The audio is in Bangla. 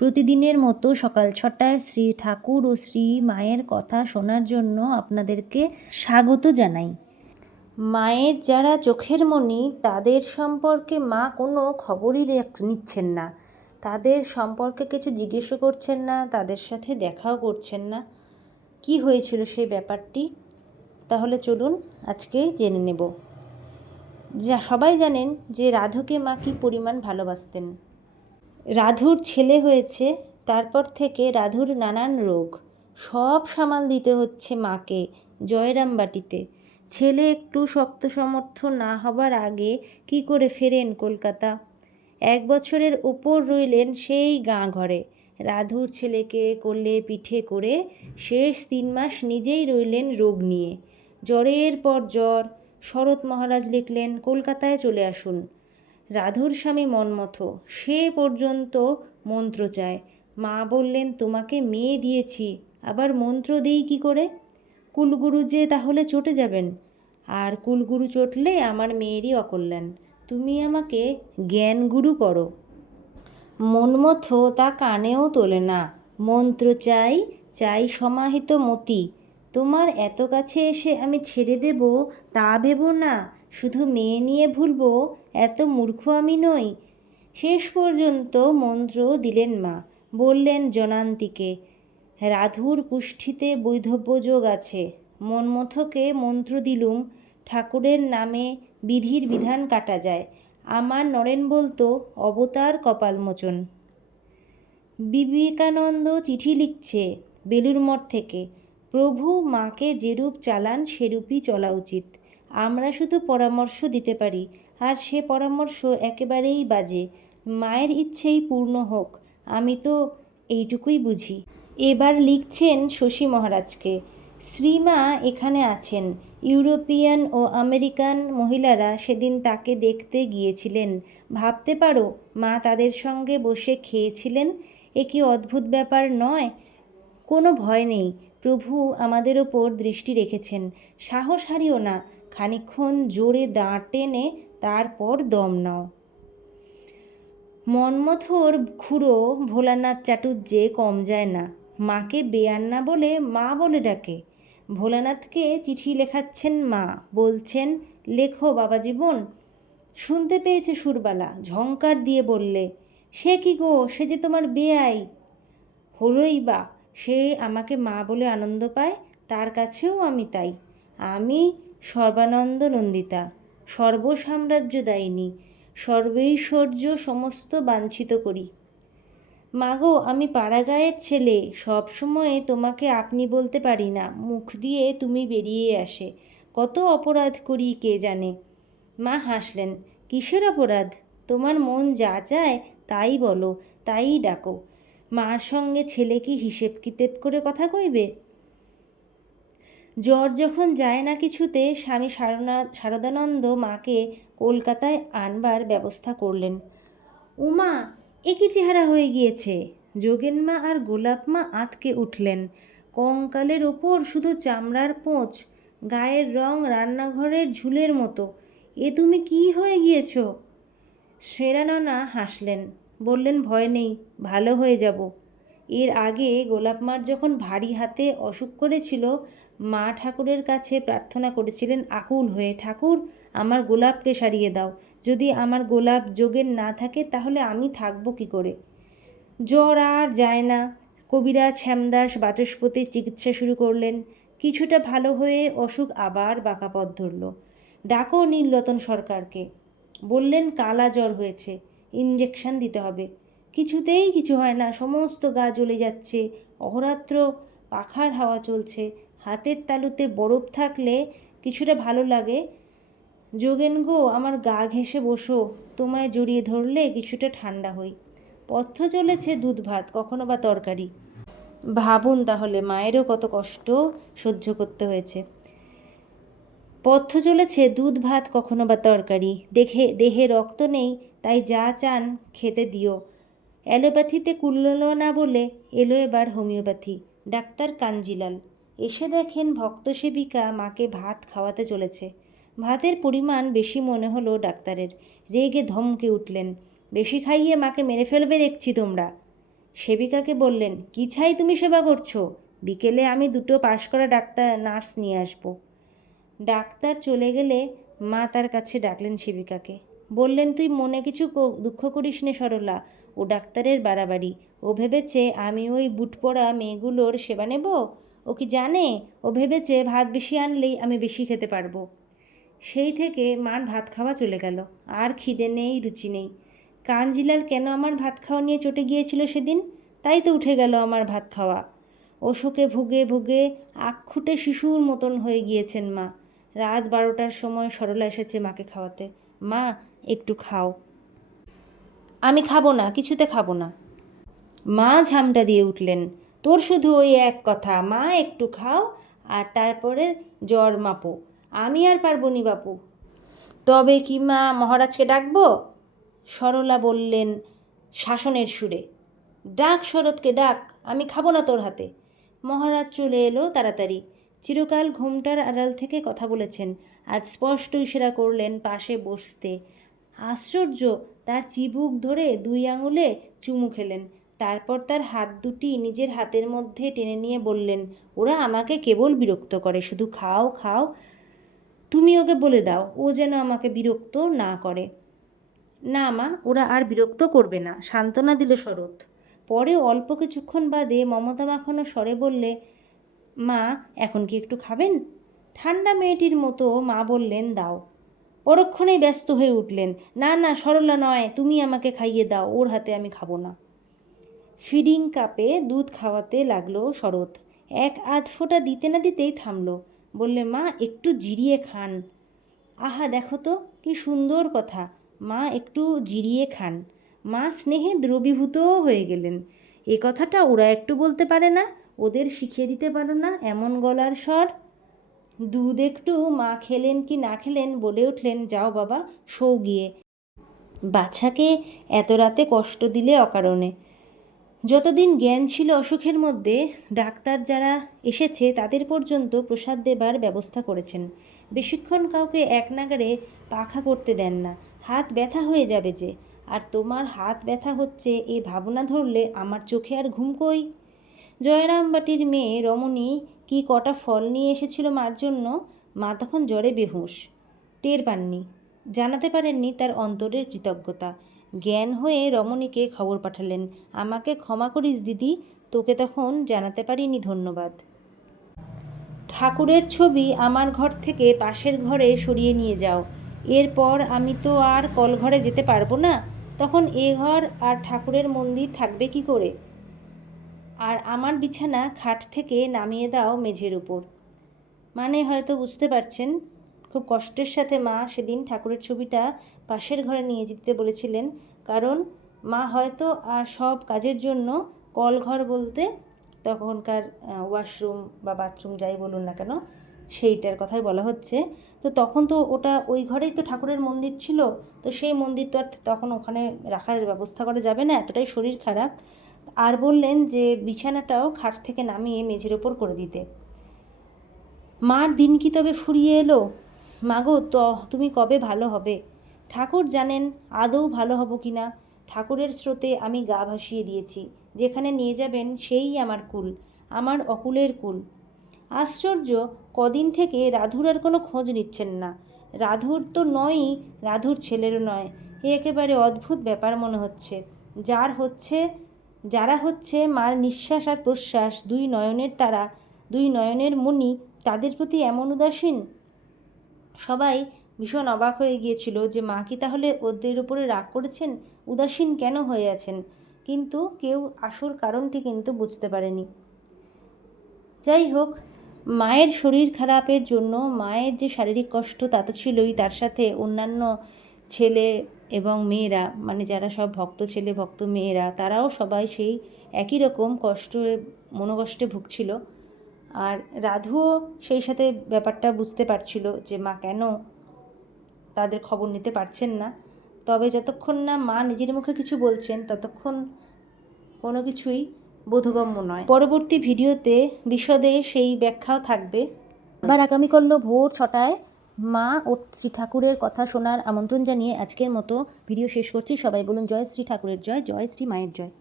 প্রতিদিনের মতো সকাল ছটায় শ্রী ঠাকুর ও শ্রী মায়ের কথা শোনার জন্য আপনাদেরকে স্বাগত জানাই। মায়ের যারা চোখের মণি, তাদের সম্পর্কে মা কোনো খবরই নিচ্ছেন না। তাদের সম্পর্কে কিছু জিজ্ঞেসও করছেন না, তাদের সাথে দেখাও করছেন না। কি হয়েছিল সেই ব্যাপারটি? তাহলে চলুন আজকে জেনে নেব। যা সবাই জানেন যে রাধুকে মা কী পরিমাণ ভালোবাসতেন। রাধুর ছেলে হয়েছে, তারপর থেকে রাধুর নানান রোগ। সব সামাল দিতে হচ্ছে মাকে জয়রামবাটিতে ছেলে একটু শক্ত সমর্থ না হবার আগে কি করে ফেরেন কলকাতা? এক বছরের ওপর রইলেন সেই গাঁ ঘরে। রাধুর ছেলেকে কোলে পিঠে করে শেষ তিন মাস নিজেই রইলেন রোগ নিয়ে। জ্বরের পর জ্বর, শরৎ মহারাজ লিখলেন, কলকাতায় চলে আসুন। রাধুর স্বামী মনমথ, সে পর্যন্ত মন্ত্র চায়। মা বললেন, তোমাকে মেয়ে দিয়েছি, আবার মন্ত্র দিই কি করে? কুলগুরু যে তাহলে চটে যাবেন। আর কুলগুরু চটলে আমার মেয়েরই অকল্যাণ। তুমি আমাকে জ্ঞানগুরু করো মনমথ তা কানেও তোলে না। মন্ত্র চাই চাই সমাহিত মতি। তোমার এত কাছে এসে আমি ছেড়ে দেব, তা ভেবো না। শুধু মেয়ে নিয়ে ভুলব, এত মূর্খ আমি নই। শেষ পর্যন্ত মন্ত্র দিলেন মা, বললেন জনান্তিকে, রাধুর কুষ্ঠিতে বৈধব্য যোগ আছে। মনমথকে মন্ত্র দিলুম, ঠাকুরের নামে বিধির বিধান কাটা যায়। আমার নরেন বলতো, অবতার কপালমোচন। বিবেকানন্দ চিঠি লিখছে বেলুর মঠ থেকে, প্রভু মাকে যেরূপ চালান, সেরূপই চলা উচিত। আমরা শুধু পরামর্শ দিতে পারি, আর সে পরামর্শ একেবারেই বাজে। মায়ের ইচ্ছেই পূর্ণ হোক, আমি তো এইটুকুই বুঝি। এবার লিখছেন শশী মহারাজকে, শ্রীমা এখানে আছেন। ইউরোপিয়ান ও আমেরিকান মহিলারা সেদিন তাকে দেখতে গিয়েছিলেন। ভাবতে পারো, মা তাদের সঙ্গে বসে খেয়েছিলেন? এ কি অদ্ভুত ব্যাপার নয়? কোনো ভয় নেই। প্রভু আমাদের ওপর দৃষ্টি রেখেছেন। সাহস হারিও না। খানিক্ষণ জোরে দাঁড় টেনে তারপর দম নাও। মন্মথর খুড়ো ভোলানাথ চাটুর্যে কম যায় না। মাকে বেয়ান না বলে মা বলে ডাকে। ভোলানাথকে চিঠি লেখাচ্ছেন মা। বলছেন, লেখো বাবা জীবন। শুনতে পেয়েছে সুরবালা, ঝংকার দিয়ে বললে, সে কি গো? সে যে তোমার বেয়াই। হলোই বা, সে আমাকে মা বলে আনন্দ পায়, তার কাছেও আমি তাই। আমি সর্বানন্দ নন্দিতা, সর্বসাম্রাজ্য দায়িনী, সর্বৈশ্বর্য সমস্ত বাঞ্ছিত করি। মাগো, আমি পাড়াগাঁয়ের ছেলে, সব সময়ে তোমাকে আপনি বলতে পারি না, মুখ দিয়ে তুমি বেরিয়ে আসে। কত অপরাধ করি কে জানে? মা হাসলেন, কিসের অপরাধ? তোমার মন যা চায় তাই বলো, তাই ডাকো। মার সঙ্গে ছেলে কি হিসেব কিতেব করে কথা কইবে? জ্বর যখন যায় না কিছুতে, স্বামী সারনা শারদানন্দ মাকে কলকাতায় আনবার ব্যবস্থা করলেন। উমা একই চেহারা হয়ে গিয়েছে? যোগেন মা আর গোলাপ মা আতকে উঠলেন। কঙ্কালের ওপর শুধু চামড়ার পোঁচ, গায়ের রং রান্নাঘরের ঝুলের মতো। এ তুমি কি হয়ে গিয়েছ? শ্রেরাননা হাসলেন, বললেন, ভয় নেই, ভালো হয়ে যাব। এর আগে গোলাপ মার যখন ভারী হাতে অসুখ করেছিল, মা ঠাকুরের কাছে প্রার্থনা করেছিলেন, আকুল হয়ে ঠাকুর, আমার গোলাপকে সারিয়ে দাও। যদি আমার গোলাপ যোগের না থাকে, তাহলে আমি থাকব কি করে? জ্বর আর যায় না। কবিরাজ শ্যামদাস বাচস্পতির চিকিৎসা শুরু করলেন। কিছুটা ভালো হয়ে অসুখ আবার বাঁকা পথ ধরল। ডাকো নীলরতন সরকারকে। বললেন, কালা জ্বর হয়েছে ইঞ্জেকশন দিতে হবে। কিছুতেই কিছু হয় না, সমস্ত গা জ্বলে যাচ্ছে, অহরাত্র পাখার হাওয়া চলছে। হাতের তালুতে বরফ থাকলে কিছুটা ভালো লাগে। যোগেন গো, আমার গা ঘেঁষে বসো, তোমায় জড়িয়ে ধরলে কিছুটা ঠান্ডা হই। পথ্য চলেছে দুধ ভাত, কখনো বা তরকারি। ভাবুন তাহলে, মায়েরও কত কষ্ট সহ্য করতে হয়েছে। পথ্য চলেছে দুধ ভাত, কখনো বা তরকারি। দেখে, দেহে রক্ত নেই, তাই যা চান খেতে দিও। অ্যালোপ্যাথিতে কুলল না বলে এলো এবার হোমিওপ্যাথি, ডাক্তার কাঞ্জিলাল। এসে দেখেন ভক্ত সেবিকা মাকে ভাত খাওয়াতে চলেছে। ভাতের পরিমাণ বেশি মনে হলো ডাক্তারের। রেগে ধমকে উঠলেন, বেশি খাইয়ে মাকে মেরে ফেলবে দেখছি তোমরা। সেবিকাকে বললেন, কি ছাই তুমি সেবা করছ? বিকেলে আমি দুটো পাশ করা ডাক্তার, নার্স নিয়ে আসব। ডাক্তার চলে গেলে মা তার কাছে ডাকলেন সেবিকাকে। বললেন, তুই মনে কিছু দুঃখ করিস নে সরলা। ও ডাক্তারের বাড়াবাড়ি। ও ভেবেছে, আমি ওই বুট পড়া মেয়েগুলোর সেবা নেব? ও কি জানে? ও ভেবেছে, ভাত বেশি আনলেই আমি বেশি খেতে পারব। সেই থেকে মার ভাত খাওয়া চলে গেল। আর খিদে নেই, রুচি নেই। কাঞ্জিলাল কেন আমার ভাত খাওয়া নিয়ে চটে গিয়েছিল সেদিন? তাই তো উঠে গেল আমার ভাত খাওয়া। অসুখে ভুগে ভুগে আক্ষুটে শিশুর মতন হয়ে গিয়েছেন মা। রাত বারোটার সময় সরলা এসেছে মাকে খাওয়াতে। মা, একটু খাও। আমি খাব না, কিছুতে খাব না। মা ঝামটা দিয়ে উঠলেন। তোর শুধু ওই এক কথা, মা একটু খাও আর তারপরে জ্বর মাপো। আমি আর পারব নি বাপু। তবে কি মা মহারাজকে ডাকবো? সরলা বললেন, শাসনের সুরে। ডাক শরৎকে ডাক, আমি খাব না তোর হাতে। মহারাজ চলে এলো তাড়াতাড়ি। চিরকাল ঘুমটার আড়াল থেকে কথা বলেছেন। আজ স্পষ্ট ইশারা করলেন পাশে বসতে। আশ্চর্য, তার চিবুক ধরে দুই আঙুলে চুমু খেলেন। তারপর তার হাত দুটি নিজের হাতের মধ্যে টেনে নিয়ে বললেন, ওরা আমাকে কেবল বিরক্ত করে, শুধু খাও খাও। তুমি ওকে বলে দাও, ও যেন আমাকে বিরক্ত না করে। না মা, ওরা আর বিরক্ত করবে না, সান্ত্বনা দিল শরৎ। পরে অল্প কিছুক্ষণ বাদে মমতা মাখানো স্বরে বললে, মা, এখন কি একটু খাবেন? ঠান্ডা মেয়েটির মতো মা বললেন, দাও। পরক্ষণেই ব্যস্ত হয়ে উঠলেন। না না, সরলা নয়, তুমি আমাকে খাইয়ে দাও, ওর হাতে আমি খাব না। ফিডিং কাপে দুধ খাওয়াতে লাগল শরৎ। এক আধ ফোঁটা দিতে না দিতেই থামলো। বললে, মা, একটু জিরিয়ে খান। আহা, দেখো তো, কি সুন্দর কথা। মা, একটু জিরিয়ে খান। মা, স্নেহে দ্রবীভূতও হয়ে গেলেন। এ কথাটা ওরা একটু বলতে পারে না, ওদের শিখিয়ে দিতে পারো না, এমন গলার স্বর। দুধ একটু মা খেলেন কি না খেলেন বলে উঠলেন, যাও বাবা শো গিয়ে। বাচ্চাকে এত রাতে কষ্ট দিলে অকারণে। যতদিন জ্ঞান ছিল অসুখের মধ্যে, ডাক্তার যারা এসেছে তাদের পর্যন্ত প্রসাদ দেবার ব্যবস্থা করেছেন। বেশিক্ষণ কাউকে এক নাগারে পাখা করতে দেন না। হাত ব্যথা হয়ে যাবে যে, আর তোমার হাত ব্যথা হচ্ছে এই ভাবনা ধরলে আমার চোখে আর ঘুম কই? জয়রামবাটির মেয়ে রমণী কি কটা ফল নিয়ে এসেছিল মার জন্য? মা তখন জ্বরে বেহুঁশ। টের পাননি। জানাতে পারেননি তার অন্তরের কৃতজ্ঞতা। জ্ঞান হয়ে রমণীকে খবর পাঠালেন। আমাকে ক্ষমা করিস দিদি, তোকে তখন জানাতে পারিনি ধন্যবাদ। ঠাকুরের ছবি আমার ঘর থেকে পাশের ঘরে সরিয়ে নিয়ে যাও। এরপর আমি তো আর কলঘরে যেতে পারব না। তখন এ ঘর আর ঠাকুরের মন্দির থাকবে কি করে? আর আমার বিছানা খাট থেকে নামিয়ে দাও মেঝের উপর। মানে হয়তো বুঝতে পারছেন, খুব কষ্টের সাথে মা সেদিন ঠাকুরের ছবিটা পাশের ঘরে নিয়ে যেতে বলেছিলেন। কারণ মা হয়তো আর সব কাজের জন্য কলঘর বলতে তখনকার ওয়াশরুম বা বাথরুম যাই বলুন না কেন, সেইটার কথাই বলা হচ্ছে। তো তখন তো ওটা ওই ঘরেই তো ঠাকুরের মন্দির ছিল, তো সেই মন্দির তো আর তখন ওখানে রাখার ব্যবস্থা করা যাবে না, এতটাই শরীর খারাপ। আর বললেন যে বিছানাটাও খাট থেকে নামিয়ে মেঝের ওপর করে দিতে। মার দিন কি তবে ফুরিয়ে এলো? মাগো, তো তুমি কবে ভালো হবে? ঠাকুর জানেন আদৌ ভালো হব কি না ঠাকুরের স্রোতে আমি গা ভাসিয়ে দিয়েছি। যেখানে নিয়ে যাবেন সেই আমার কুল, আমার অকুলের কুল। আশ্চর্য, কদিন থেকে রাধুর আর কোনো খোঁজ নিচ্ছেন না। রাধুর তো নয়ই, রাধুর ছেলেরও নয়। এ একেবারে অদ্ভুত ব্যাপার মনে হচ্ছে। যার হচ্ছে যারা হচ্ছে মার নিঃশ্বাস আর প্রশ্বাস, দুই নয়নের তারা, দুই নয়নের মণি তাদের প্রতি এমন উদাসীন? সবাই ভীষণ অবাক হয়ে গিয়েছিল যে মা কি তাহলে ওদের উপরে রাগ করেছেন? উদাসীন কেন হয়ে আছেন? কিন্তু কেউ আসল কারণটি কিন্তু বুঝতে পারেনি। যাই হোক, মায়ের শরীর খারাপের জন্য, মায়ের যে শারীরিক কষ্ট তা তো ছিলই, তার সাথে অন্যান্য ছেলে এবং মেয়েরা মানে যারা সব ভক্ত ছেলে, ভক্ত মেয়েরা, তারাও সবাই সেই একই রকম কষ্ট, মনোকষ্টে ভুগছিল। আর রাধুও সেই সাথে ব্যাপারটা বুঝতে পারছিল যে, মা, কেন তাদের খবর নিতে পারছেন না? তবে যতক্ষণ না মা নিজের মুখে কিছু বলছেন, ততক্ষণ কোনো কিছুই বোধগম্য নয়। পরবর্তী ভিডিওতে বিশদে সেই ব্যাখ্যাও থাকবে। আবার আগামীকাল ভোর ছটায় মা ও শ্রী ঠাকুরের কথা শোনার আমন্ত্রণ জানিয়ে আজকের মতো ভিডিও শেষ করছি। সবাই বলুন, জয় শ্রী ঠাকুরের জয় জয় শ্রী মায়ের জয়।